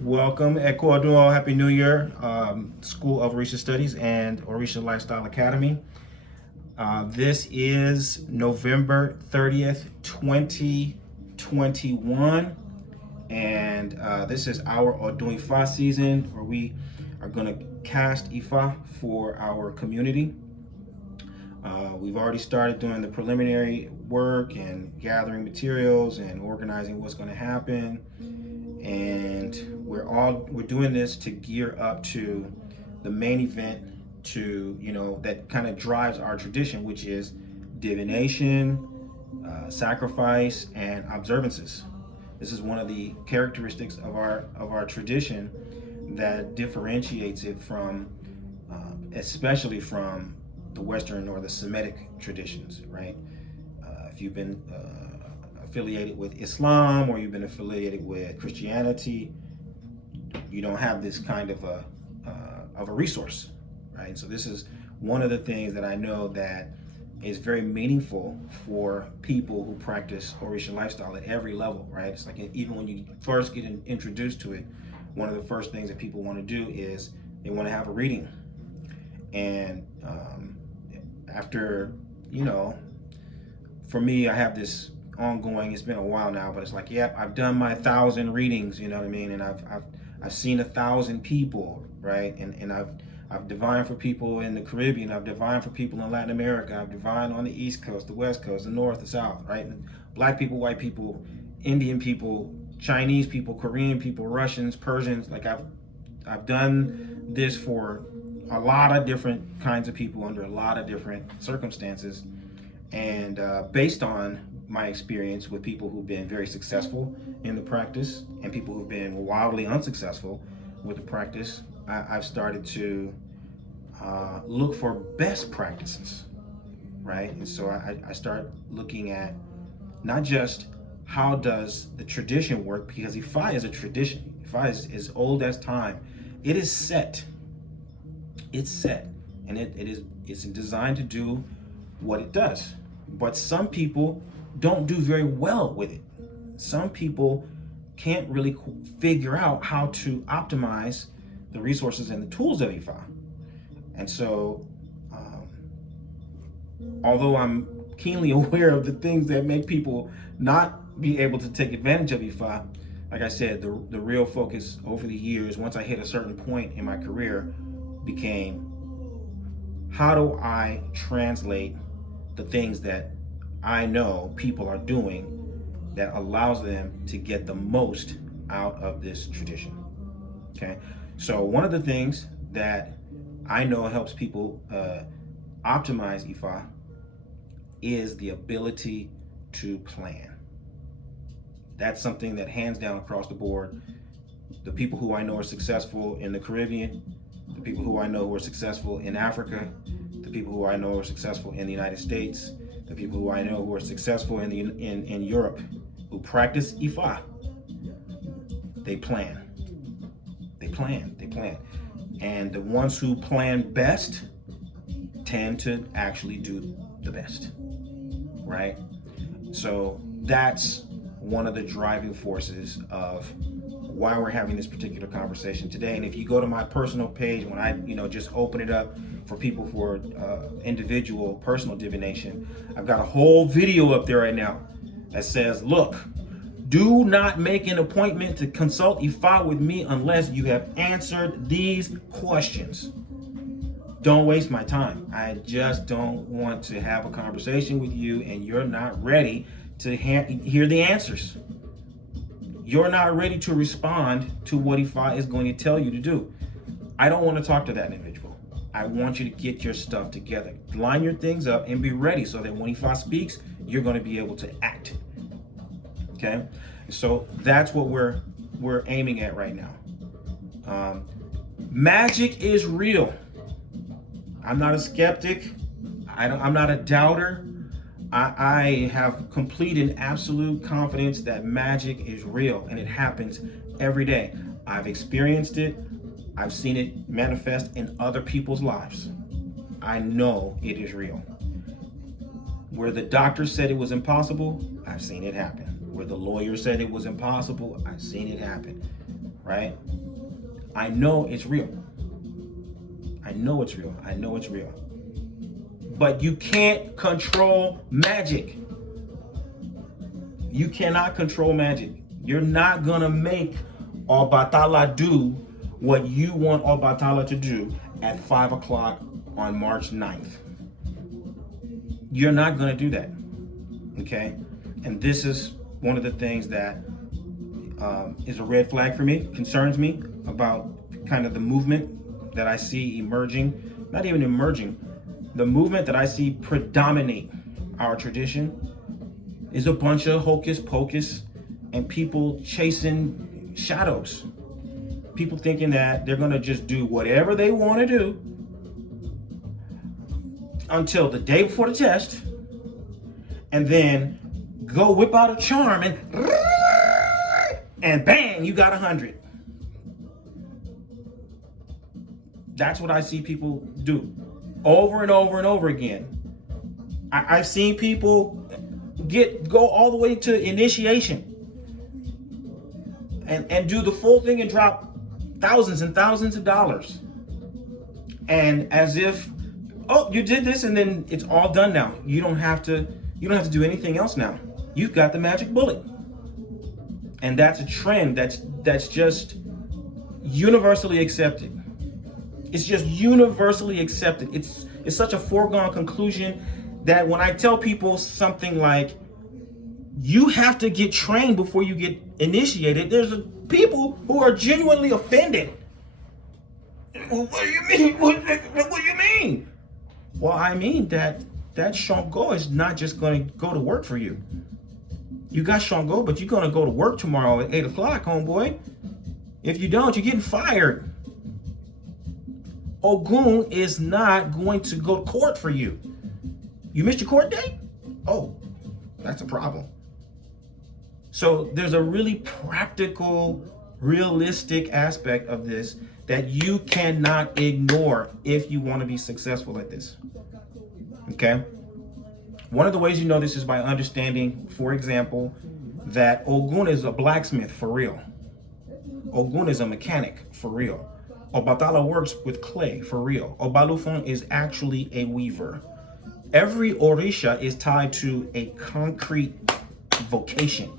Welcome, Ecuador. Happy New Year, School of Orisha Studies and Orisha Lifestyle Academy. This is November 30th, 2021. And this is our Odun Ifa season where we are going to cast Ifa for our community. We've already started doing the preliminary work and gathering materials and organizing what's going to happen. And we're doing this to gear up to the main event, that kind of drives our tradition, which is divination, sacrifice, and observances. This is one of the characteristics of our tradition that differentiates it from, especially from the Western or the Semitic traditions, right? If you've been affiliated with Islam or you've been affiliated with Christianity, you don't have this kind of a resource, right? So this is one of the things that I know that is very meaningful for people who practice Orisha lifestyle at every level, right? It's like even when you first get introduced to it, one of the first things that people want to do is they want to have a reading. And after, for me, I have this ongoing, it's been a while now, but it's like, yep, I've done my 1,000 readings, you know what I mean? And I've seen 1,000 people, right? And I've divined for people in the Caribbean, I've divined for people in Latin America, I've divined on the East Coast, the West Coast, the North, the South, right? And black people, white people, Indian people, Chinese people, Korean people, Russians, Persians. Like I've done this for a lot of different kinds of people under a lot of different circumstances. And based on my experience with people who've been very successful in the practice and people who've been wildly unsuccessful with the practice, I've started to look for best practices, right? And so I start looking at not just how does the tradition work, because Ifa is a tradition. Ifa is as old as time. It is set. It's set, and it's designed to do what it does. But some people don't do very well with it. Some people can't really figure out how to optimize the resources and the tools of Ifa. And so, although I'm keenly aware of the things that make people not be able to take advantage of Ifa, like I said, the real focus over the years, once I hit a certain point in my career, became how do I translate the things that I know people are doing that allows them to get the most out of this tradition. Okay, so one of the things that I know helps people optimize Ifa is the ability to plan. That's something that hands down across the board, the people who I know are successful in the Caribbean, the people who I know who are successful in Africa, the people who I know are successful in the United States, the people who I know who are successful in Europe, who practice Ifa, they plan. They plan. And the ones who plan best tend to actually do the best, right? So that's one of the driving forces of why we're having this particular conversation today. And if you go to my personal page, when I just open it up for people for individual personal divination, I've got a whole video up there right now that says, look, do not make an appointment to consult Ifa with me unless you have answered these questions. Don't waste my time. I just don't want to have a conversation with you and you're not ready to hear the answers. You're not ready to respond to what Ifa is going to tell you to do. I don't want to talk to that individual. I want you to get your stuff together. Line your things up and be ready so that when Ifa speaks, you're going to be able to act. Okay? So that's what we're aiming at right now. Magic is real. I'm not a skeptic. I'm not a doubter. I have complete and absolute confidence that magic is real and it happens every day. I've experienced it. I've seen it manifest in other people's lives. I know it is real. Where the doctor said it was impossible, I've seen it happen. Where the lawyer said it was impossible, I've seen it happen, right? I know it's real. I know it's real. I know it's real. But you can't control magic. You cannot control magic. You're not gonna make Obatala do what you want Obatala to do at 5 o'clock on March 9th. You're not gonna do that, okay? And this is one of the things that is a red flag for me, concerns me about kind of the movement that I see emerging, not even emerging, the movement that I see predominate our tradition is a bunch of hocus pocus and people chasing shadows. People thinking that they're gonna just do whatever they wanna do until the day before the test, and then go whip out a charm and bang, you got 100. That's what I see people do over and over and over again. I've seen people go all the way to initiation and do the full thing and drop thousands and thousands of dollars. And as if, oh, you did this and then it's all done now. You don't have to do anything else now. You've got the magic bullet. And that's a trend that's just universally accepted. It's just universally accepted. It's such a foregone conclusion that when I tell people something like, you have to get trained before you get initiated, there's people who are genuinely offended. What do you mean? What do you mean? Well, I mean that Shango is not just going to go to work for you. You got Shango, but you're going to go to work tomorrow at 8 o'clock, homeboy. If you don't, you're getting fired. Ogun is not going to go to court for you. You missed your court date? Oh, that's a problem. So there's a really practical, realistic aspect of this that you cannot ignore if you want to be successful at this. Okay? One of the ways you know this is by understanding, for example, that Ogun is a blacksmith for real. Ogun is a mechanic for real. Obatala works with clay for real. Obalufon is actually a weaver. Every Orisha is tied to a concrete vocation.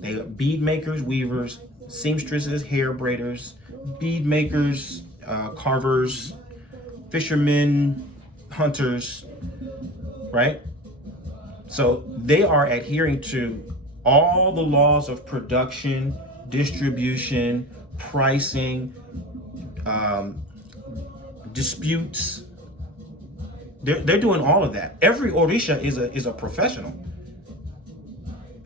They are bead makers, weavers, seamstresses, hair braiders, bead makers, carvers, fishermen, hunters, right? So they are adhering to all the laws of production, distribution, pricing, disputes. They're doing all of that. Every Orisha is a professional.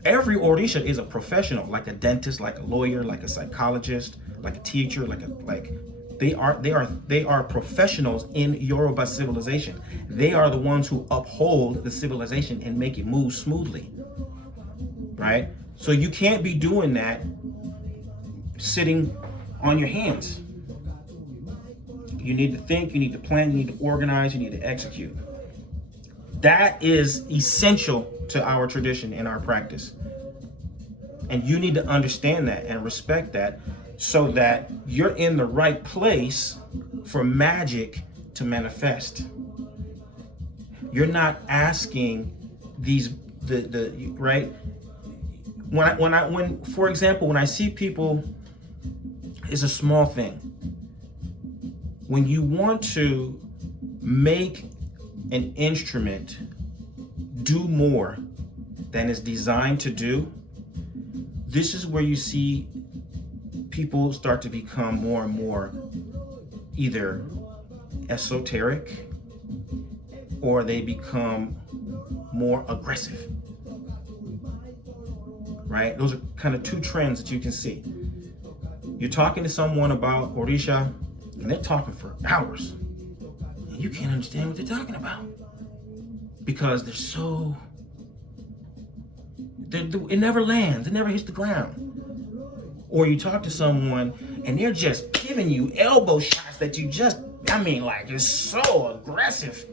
Every Orisha is a professional, like a dentist, like a lawyer, like a psychologist, like a teacher, they are professionals in Yoruba civilization. They are the ones who uphold the civilization and make it move smoothly, right? So you can't be doing that sitting on your hands. You need to think, you need to plan, you need to organize, you need to execute. That is essential to our tradition and our practice. And you need to understand that and respect that so that you're in the right place for magic to manifest. You're not asking these right? When for example, when I see people, it's a small thing. When you want to make an instrument do more than it's designed to do, this is where you see people start to become more and more either esoteric or they become more aggressive, right? Those are kind of two trends that you can see. You're talking to someone about Orisha and they're talking for hours and you can't understand what they're talking about because it never lands, it never hits the ground. Or you talk to someone and they're just giving you elbow shots that you just, it's so aggressive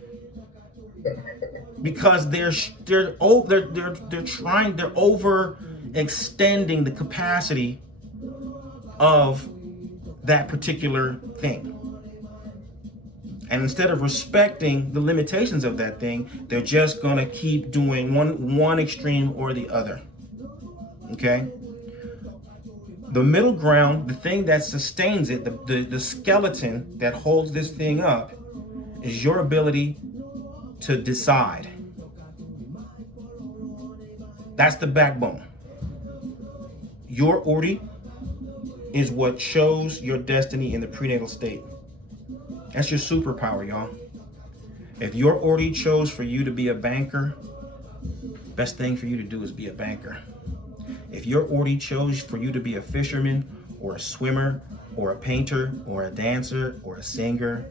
because they're overextending the capacity of that particular thing. And instead of respecting the limitations of that thing, they're just going to keep doing one extreme or the other. Okay? The middle ground, the thing that sustains it, the skeleton that holds this thing up, is your ability to decide. That's the backbone. Your Ori is what shows your destiny in the prenatal state. That's your superpower, y'all. If your Ori chose for you to be a banker, best thing for you to do is be a banker. If your Ori chose for you to be a fisherman or a swimmer or a painter or a dancer or a singer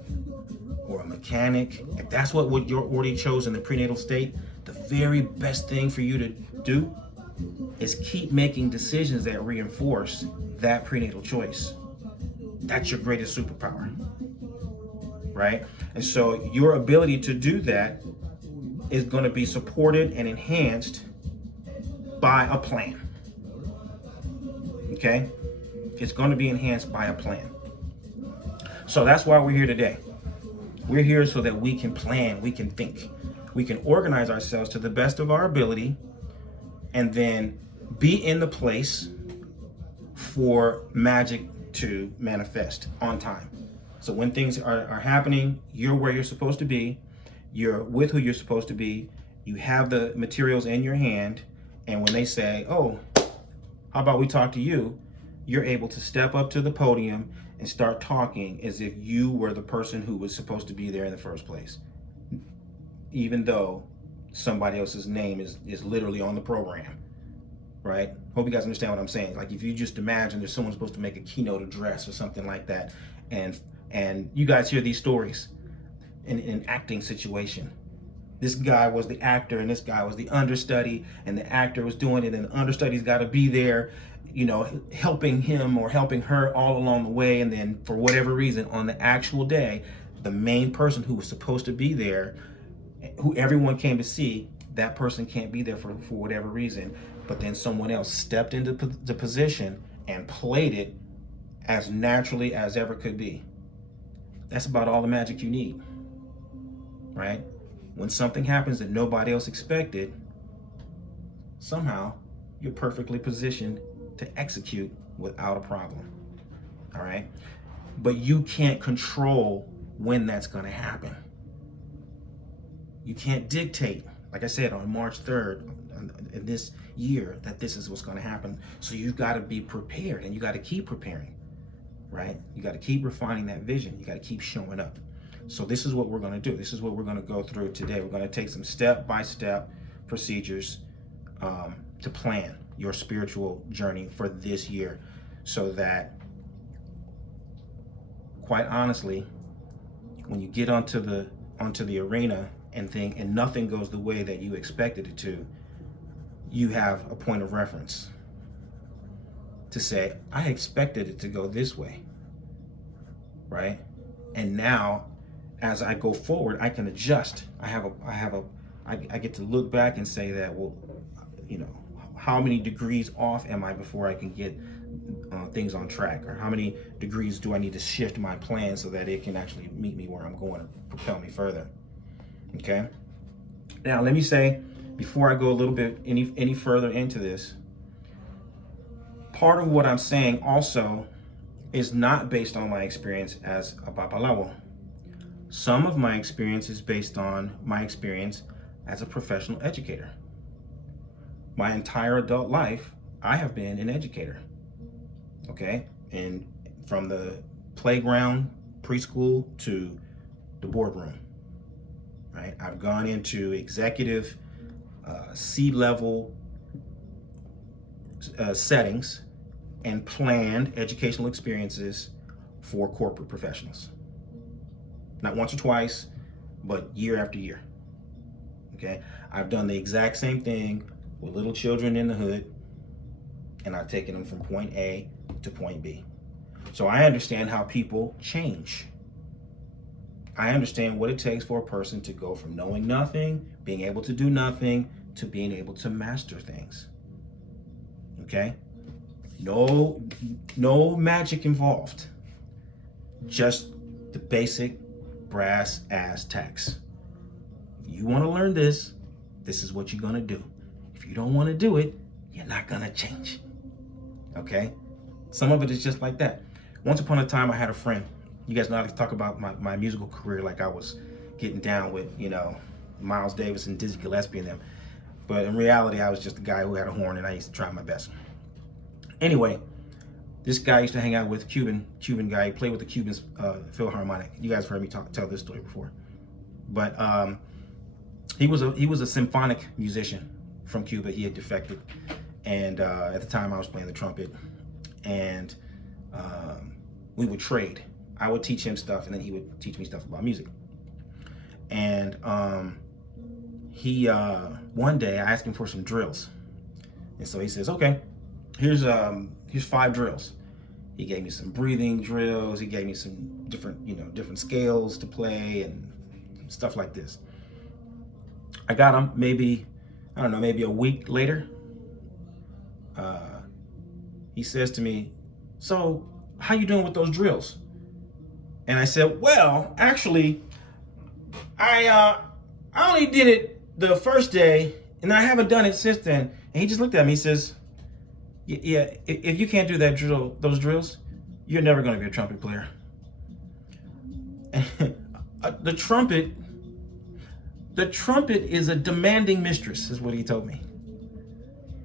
or a mechanic, if that's what your Ori chose in the prenatal state, the very best thing for you to do is keep making decisions that reinforce that prenatal choice. That's your greatest superpower, right? And so your ability to do that is going to be supported and enhanced by a plan. Okay? It's going to be enhanced by a plan. So that's why we're here today. We're here so that we can plan, we can think, we can organize ourselves to the best of our ability, and then be in the place for magic to manifest on time. So when things are happening, you're where you're supposed to be, you're with who you're supposed to be, you have the materials in your hand, and when they say, oh, how about we talk to you, you're able to step up to the podium and start talking as if you were the person who was supposed to be there in the first place, even though somebody else's name is literally on the program, right? Hope you guys understand what I'm saying. Like, if you just imagine there's someone supposed to make a keynote address or something like that, and you guys hear these stories in an acting situation. This guy was the actor and this guy was the understudy, and the actor was doing it, and the understudy's got to be there, you know, helping him or helping her all along the way. And then for whatever reason, on the actual day, the main person who was supposed to be there, who everyone came to see, that person can't be there for whatever reason. But then someone else stepped into the position and played it as naturally as ever could be. That's about all the magic you need, right? When something happens that nobody else expected, somehow you're perfectly positioned to execute without a problem, all right? But you can't control when that's going to happen. You can't dictate, like I said, on March 3rd in this year, that this is what's going to happen. So you've got to be prepared, and you got to keep preparing, right? You got to keep refining that vision. You got to keep showing up. So this is what we're going to do. This is what we're going to go through today. We're going to take some step-by-step procedures to plan your spiritual journey for this year, so that, quite honestly, when you get onto the arena and nothing goes the way that you expected it to, you have a point of reference to say, I expected it to go this way, right? And now, as I go forward, I can adjust. I get to look back and say that, well, you know, how many degrees off am I before I can get things on track? Or how many degrees do I need to shift my plan so that it can actually meet me where I'm going, or propel me further? Okay. Now, let me say, before I go a little bit any further into this, part of what I'm saying also is not based on my experience as a babalawo. Some of my experience is based on my experience as a professional educator. My entire adult life, I have been an educator, okay? And from the playground, preschool, to the boardroom, right? I've gone into executive, C-level settings and planned educational experiences for corporate professionals. Not once or twice, but year after year, okay? I've done the exact same thing with little children in the hood, and I've taken them from point A to point B. So I understand how people change. I understand what it takes for a person to go from knowing nothing, being able to do nothing, to being able to master things, okay? No magic involved, just the basic brass ass tacks. If you want to learn this, this is what you're going to do. If you don't want to do it, you're not going to change. Okay? Some of it is just like that. Once upon a time, I had a friend. You guys know I talk about my musical career like I was getting down with, Miles Davis and Dizzy Gillespie and them. But in reality, I was just a guy who had a horn and I used to try my best. Anyway, this guy used to hang out with Cuban guy. He played with the Cuban Philharmonic. You guys have heard me tell this story before. But he was a symphonic musician from Cuba. He had defected. And at the time I was playing the trumpet. And we would trade. I would teach him stuff and then he would teach me stuff about music. And he one day I asked him for some drills. And so he says, okay, here's 5 drills. He gave me some breathing drills. He gave me some different scales to play and stuff like this. I got them maybe a week later. He says to me, so how you doing with those drills? And I said, well, actually, I only did it the first day and I haven't done it since then. And he just looked at me, he says, yeah, if you can't do those drills, you're never going to be a trumpet player. The trumpet is a demanding mistress, is what he told me.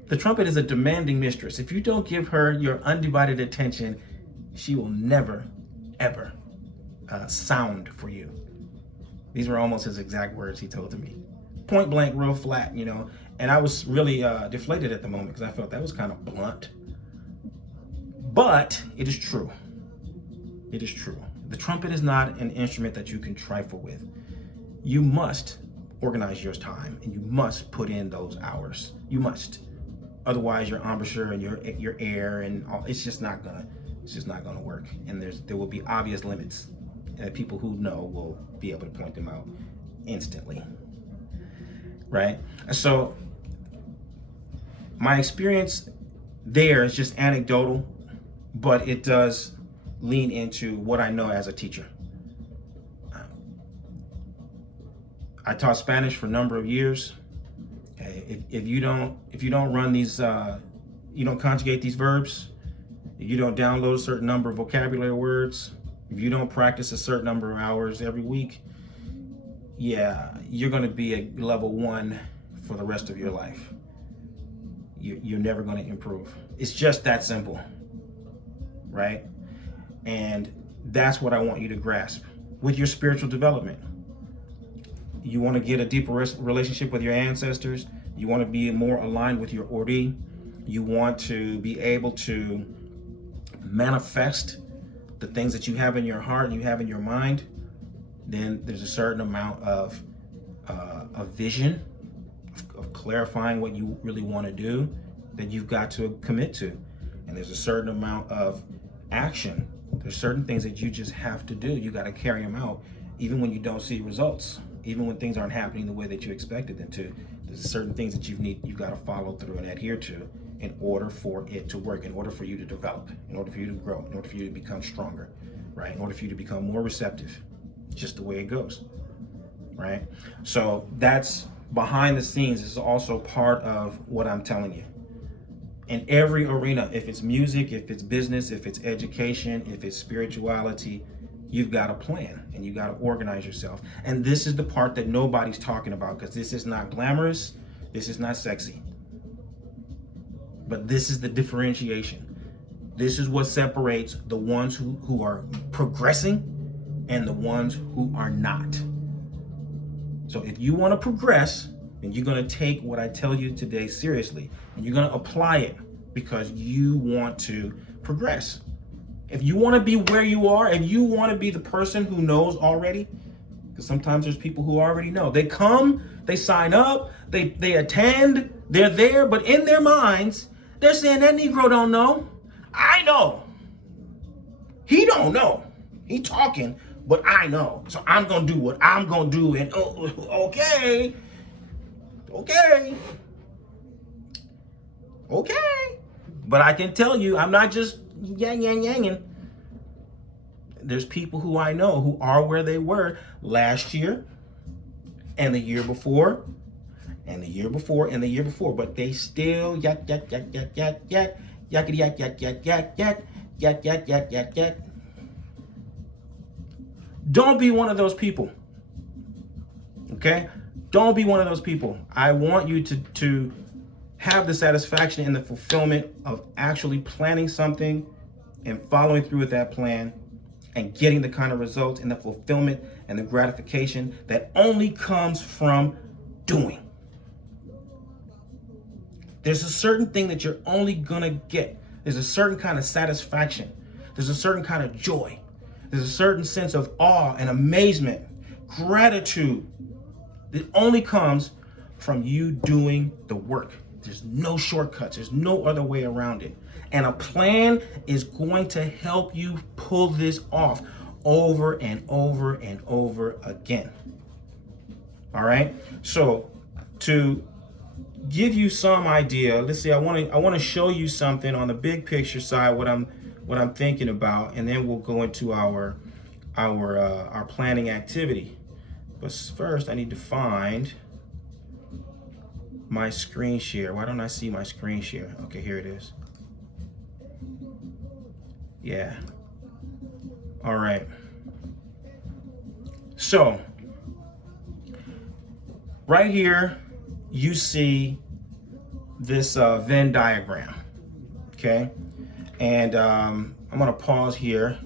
The trumpet is a demanding mistress. If you don't give her your undivided attention, she will never, ever sound for you. These were almost his exact words he told to me. Point blank, real flat, And I was really deflated at the moment because I felt that was kind of blunt. But it is true. It is true. The trumpet is not an instrument that you can trifle with. You must organize your time and you must put in those hours. You must. Otherwise, your embouchure and your air and all, it's just not gonna work. And there will be obvious limits, and people who know will be able to point them out instantly. Right? So my experience there is just anecdotal, but it does lean into what I know as a teacher. I taught Spanish for a number of years. Okay, if you don't run these, you don't conjugate these verbs, if you don't download a certain number of vocabulary words, if you don't practice a certain number of hours every week, yeah, you're going to be a level 1 for the rest of your life. You're never going to improve. It's just that simple, right? And that's what I want you to grasp with your spiritual development. You want to get a deeper relationship with your ancestors. You want to be more aligned with your Ori. You want to be able to manifest the things that you have in your heart and you have in your mind. Then there's a certain amount of vision, of clarifying what you really want to do that you've got to commit to. And there's a certain amount of action. There's certain things that you just have to do. You got to carry them out, even when you don't see results. Even when things aren't happening the way that you expected them to, there's certain things that you've got to follow through and adhere to in order for it to work, in order for you to develop, in order for you to grow, in order for you to become stronger, right? In order for you to become more receptive, just the way it goes, right? So that's behind the scenes. This is also part of what I'm telling you. In every arena, if it's music, if it's business, if it's education, if it's spirituality, you've got a plan and you got to organize yourself. And this is the part that nobody's talking about because this is not glamorous. This is not sexy. But this is the differentiation. This is what separates the ones who are progressing and the ones who are not. So if you want to progress, then you're going to take what I tell you today seriously and you're going to apply it because you want to progress. If you want to be where you are, if you want to be the person who knows already, because sometimes there's people who already know. They come, they sign up, they attend, they're there, but in their minds, they're saying that Negro don't know. I know. He don't know. He talking, but I know. So I'm going to do what I'm going to do. And okay. But I can tell you, I'm not just yang. there's people who I know who are where they were last year and the year before and the year before and the year before, but they still yak yak yak yak yak yak yakety yak yak yak yak yak yak yak yak yak yak. Don't be one of those people. Okay? Don't be one of those people. I want you to have the satisfaction and the fulfillment of actually planning something and following through with that plan and getting the kind of results and the fulfillment and the gratification that only comes from doing. There's a certain thing that you're only gonna get. There's a certain kind of satisfaction. There's a certain kind of joy. There's a certain sense of awe and amazement, gratitude that only comes from you doing the work. There's no shortcuts. There's no other way around it. And a plan is going to help you pull this off over and over and over again. All right? So to give you some idea, let's see, I want to show you something on the big picture side, what I'm thinking about, and then we'll go into our planning activity. But first I need to find my screen share. Why don't I see my screen share? Okay, here it is. Yeah. All right. So right here you see this Venn diagram. Okay, and I'm gonna pause here